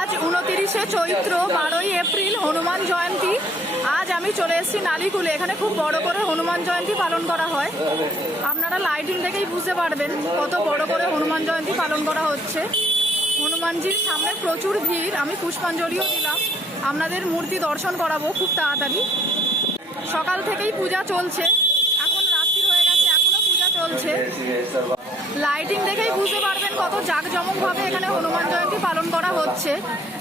আজ উনতিরিশে চৈত্র বারোই এপ্রিল হনুমান জয়ন্তী। আজ আমি চলে এসেছি নালিকুলে, এখানে খুব বড় করে হনুমান জয়ন্তী পালন করা হয়। আপনারা লাইটিং দেখেই বুঝতে পারবেন কত বড় করে হনুমান জয়ন্তী পালন করা হচ্ছে। হনুমানজির সামনে প্রচুর ভিড়, আমি পুষ্পাঞ্জলিও দিলাম। আপনাদের মূর্তি দর্শন করাবো খুব তাড়াতাড়ি। সকাল থেকেই পূজা চলছে। এখন রাত্রি হয়ে গেছে এখনও পূজা চলছে। লাইটিং দেখেই বুঝতে পারবেন কত জাঁকজমকভাবে এখানে হনুমান জয়ন্তী পালন করা হচ্ছে।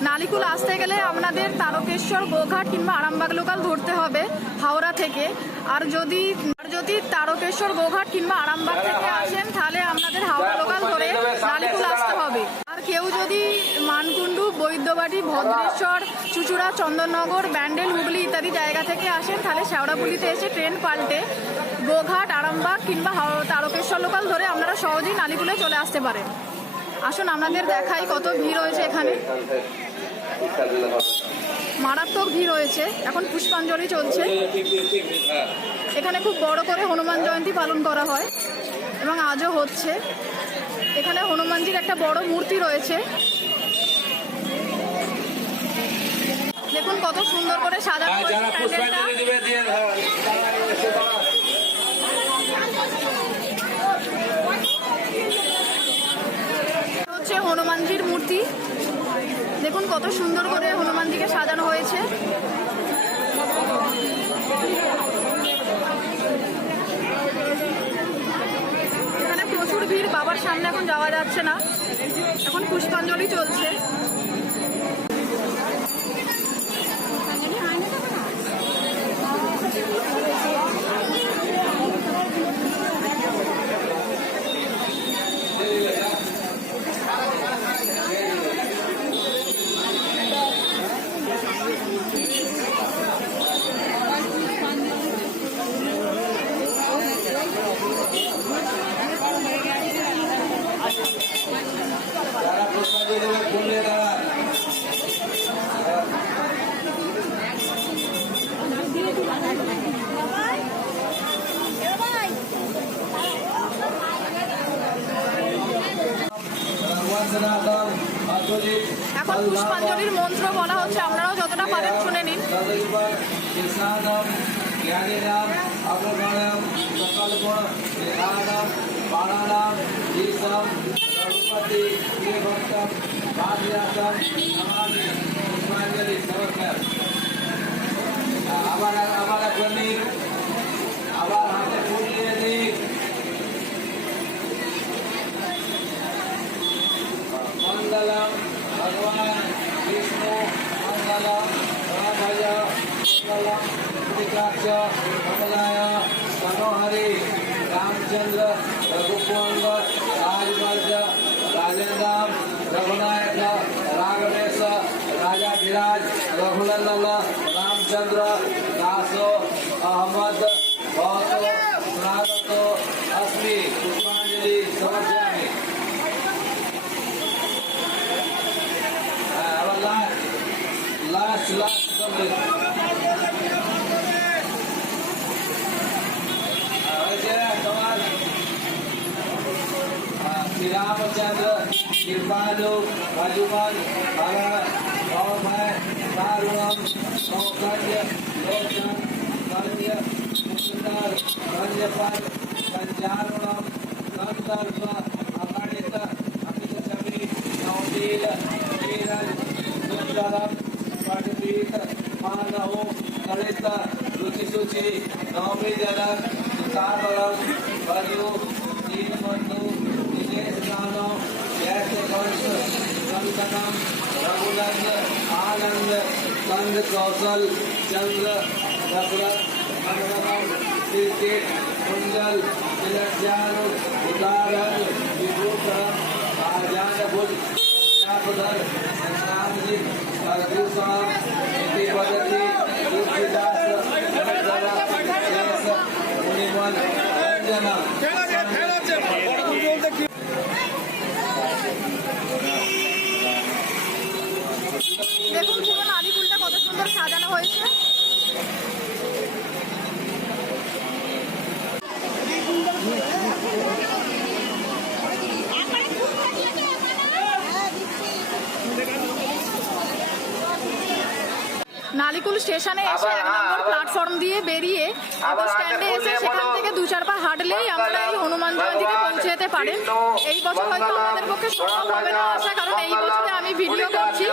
নালিকুল আসতে গেলে আপনাদের তারকেশ্বর, গোঘাট কিংবা আরামবাগ লোকাল ধরতে হবে হাওড়া থেকে। আর যদি আর যদি তারকেশ্বর, গোঘাট কিংবা আরামবাগ থেকে আসেন তাহলে আপনাদের হাওড়া লোকাল ধরে নালিকুল আসতে হবে আর কেউ যদি বৈদ্যবাটি ভদ্রেশ্বর, চুচুড়া, চন্দননগর, ব্যান্ডেল, হুগলি ইত্যাদি জায়গা থেকে আসেন। তাহলে শেওড়াপুলিতে এসে ট্রেন পাল্টে গোঘাট, আরামবাগ কিংবা তারকেশ্বর লোকাল ধরে আপনারা সহজেই নালিকুলে চলে আসতে পারেন। আসুন, আপনাদের দেখাই কত ভিড় হয়েছে এখানে। মারাত্মক ভিড় হয়েছে এখন পুষ্পাঞ্জলি চলছে। এখানে খুব বড় করে হনুমান জয়ন্তী পালন করা হয় এবং আজও হচ্ছে। এখানে হনুমানজির একটা বড় মূর্তি রয়েছে। দেখুন কত সুন্দর করে সাজানো হয়েছে হ্যাঁ। হচ্ছে হনুমানজির মূর্তি। দেখুন কত সুন্দর করে হনুমানজিকে সাজানো হয়েছে। এখানে প্রচুর ভিড় বাবার সামনে এখন যাওয়া যাচ্ছে না। এখন পুষ্পাঞ্জলি চলছে। এখন পুষ্পাঞ্জলির মন্ত্র বলা হচ্ছে আপনারাও যতটা পারেন শুনে নিন। আবার আবার একবার ध्यान रामाय मंगल कृतिकाक्ष कमलाय मनोहरी रामचंद्र रामचंद्र दासो अहमद भौतो स्वागतो શ્રી રામચંદ્ર કૃપાલુ મધુમન ભરણ ભવભય કારુણમ સૌકર્ય લોચન કર્ય સુંદર કર્યપદ સંજારુણમ સંદર્ભ અગણિત અમિત સમી નવનીલ કિરણ સુંદરમ ಮಾನವು ಕಳೆತ ರುಚಿಸುಚಿ ನವಮಿ ಜಲ ಕಾರಣ మరియు దీనిమందు విశేషాలు ఏకవర్ష సంతనం రఘునంద ఆనంద చంద్ర కౌశల్ చంద్ర దశరథ అనుగణం క్రికెట్ कुंडल तिलज्ञान उदाहरण विभूषण आजान बुद्ध संस्कार जी अर्जुन साहब নালিকুল স্টেশনে এসে এক নম্বর প্ল্যাটফর্ম দিয়ে বেরিয়ে অটো স্ট্যান্ডে এসে সেখান থেকে দু চার পা হাঁটলেই আমরা এই হনুমান জয়ন্তীতে পৌঁছে যেতে পারেন। এই বছর হয়তো আমাদের পক্ষে সম্ভব হবে না আশা কারণ এই বছরে আমি ভিডিও করছি।